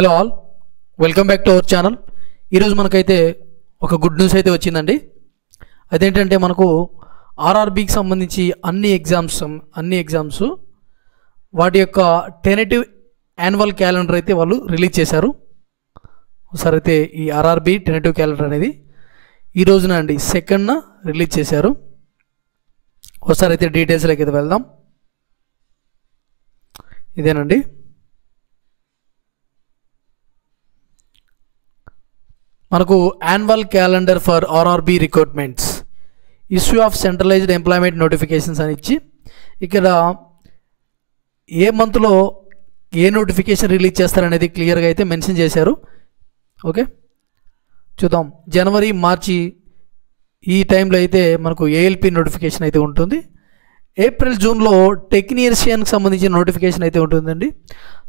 Hello all, welcome back to our channel. ఈరోజు మనకైతే ఒక గుడ్ న్యూస్ అయితే వచ్చిందండి. అదేంటంటే మనకు ఆర్ఆర్బీకి సంబంధించి అన్ని ఎగ్జామ్స్ వాటి యొక్క టెనేటివ్ యాన్యువల్ క్యాలెండర్ అయితే వాళ్ళు రిలీజ్ చేశారు. ఒకసారి అయితే ఈ ఆర్ఆర్బీ టెనేటివ్ క్యాలెండర్ అనేది ఈ రోజున అండి 2nd రిలీజ్ చేశారు. ఒకసారి అయితే డీటెయిల్స్లోకి అయితే వెళ్దాం. ఇదేనండి, మనకు annual calendar for RRB recruitments, issue of centralised employment notifications అని ఇచ్చి ఇక్కడ ఏ మంత్లో ఏ నోటిఫికేషన్ రిలీజ్ చేస్తారనేది క్లియర్గా అయితే మెన్షన్ చేశారు. ఓకే, చూద్దాం. జనవరి మార్చి ఈ టైంలో అయితే మనకు ఏఎల్పి నోటిఫికేషన్ అయితే ఉంటుంది. ఏప్రిల్ జూన్లో టెక్నీషియన్కి సంబంధించిన నోటిఫికేషన్ అయితే ఉంటుందండి.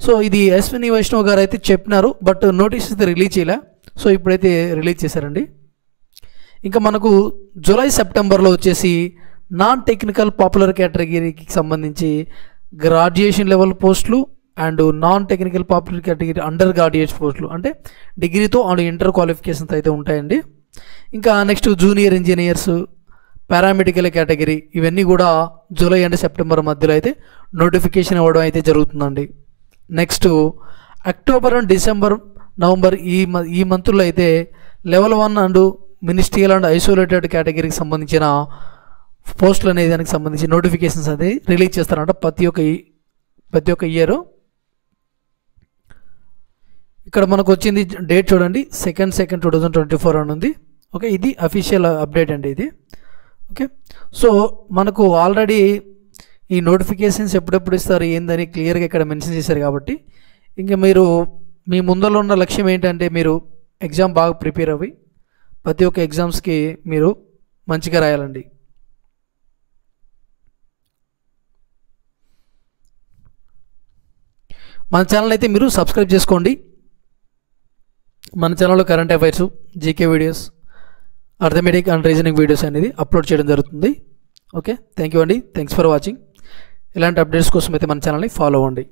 సో ఇది అశ్విని వైష్ణవ్ గారు అయితే చెప్పినారు, బట్ నోటీస్ అయితే రిలీజ్ చేయలే. సో ఇప్పుడైతే రిలీజ్ చేశారండి. ఇంకా మనకు జూలై సెప్టెంబర్లో వచ్చేసి నాన్ టెక్నికల్ పాపులర్ కేటగిరీకి సంబంధించి గ్రాడ్యుయేషన్ లెవెల్ పోస్టులు and non technical popular category under graduate పోస్టులు, అంటే డిగ్రీతో అండ్ ఇంటర్ క్వాలిఫికేషన్స్ అయితే ఉంటాయండి. ఇంకా next junior engineers, paramedical category, ఇవన్నీ కూడా జూలై అండ్ సెప్టెంబర్ మధ్యలో అయితే నోటిఫికేషన్ ఇవ్వడం అయితే జరుగుతుందండి. Next October and December November ఈ మంత్లో అయితే level 1 and ministerial and isolated కేటగిరీకి సంబంధించిన పోస్టులు అనేది దానికి సంబంధించి నోటిఫికేషన్స్ అనేది రిలీజ్ చేస్తారంట ప్రతి ఒక్క ఇయర్. ఇక్కడ మనకు వచ్చింది డేట్ చూడండి, 2nd 2024 అని ఉంది. ఓకే, ఇది అఫీషియల్ అప్డేట్ అండి ఇది. ఓకే, సో మనకు ఆల్రెడీ ఈ నోటిఫికేషన్స్ ఎప్పుడెప్పుడు ఇస్తారు ఏందని క్లియర్గా ఇక్కడ మెన్షన్ చేశారు. కాబట్టి ఇంకా మీరు మీ ముందర ఉన్న లక్ష్యం ఏంటంటే మీరు ఎగ్జామ్ బాగా ప్రిపేర్ అవ్వి ప్రతి ఒక్క ఎగ్జామ్స్కి మీరు మంచిగా రాయాలండి. మన ఛానల్ అయితే మీరు సబ్స్క్రైబ్ చేసుకోండి. మన ఛానల్లో current affairs, GK videos, arithmetic and reasoning videos అనేది అప్లోడ్ చేయడం జరుగుతుంది. ఓకే, థ్యాంక్ యూ అండి. Thanks for watching. ఇలాంటి అప్డేట్స్ కోసం అయితే మన ఛానల్ని ఫాలో అవ్వండి.